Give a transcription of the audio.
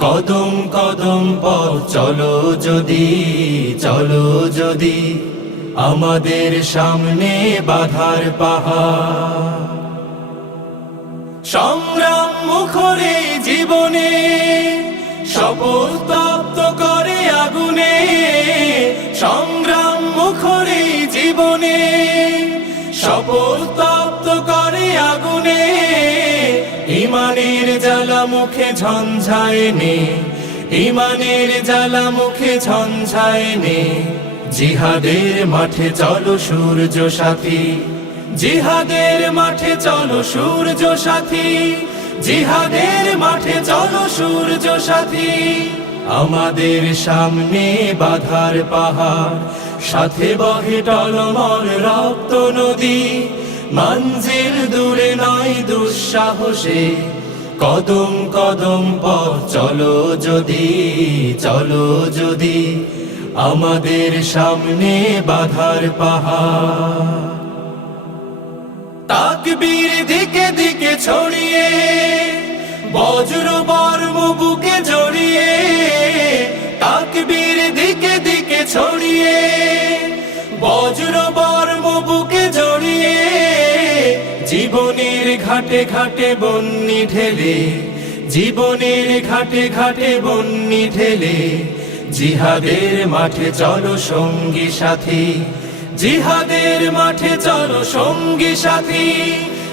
কদম কদম পথ চলো যদি চলো যদি, আমাদের সামনে বাধার পাহাড়। সংগ্রাম মুখরে জীবনে, শপথ করে আগুনে। সংগ্রাম মুখরে জীবনে, শপথ ইমানের জ্বালা মুখে ঝঞ্ঝায় নে, ইমানের জ্বালা মুখে ঝঞ্ঝায় নে। জিহাদের মাঠে চলো সূর্য সাথী, জিহাদের মাঠে চলো সূর্য সাথী, জিহাদের মাঠে চলো সূর্য সাথী। আমাদের সামনে বাধার পাহাড়, সাথে বহে টলমল রক্ত নদী মঞ্জিল দূরে নয় দুঃসাহসে। কদম কদম পথ, চলো যদি চলো যদি। আমাদের সামনে বাধার পাহাড়। দিকে দিকে ছড়িয়ে, বজ্র বর্ম বুকে জড়িয়ে, তাকবীর দিকে দিকে ছড়িয়ে, বজ্র বর্ম জীবনের ঘাটে ঘাটে বন্নি ঢেলে, জীবনের ঘাটে ঘাটে বন্নি ঢেলে, জিহাদের মাঠে চলো সঙ্গী সাথী, জিহাদের মাঠে চলো সঙ্গী সাথী।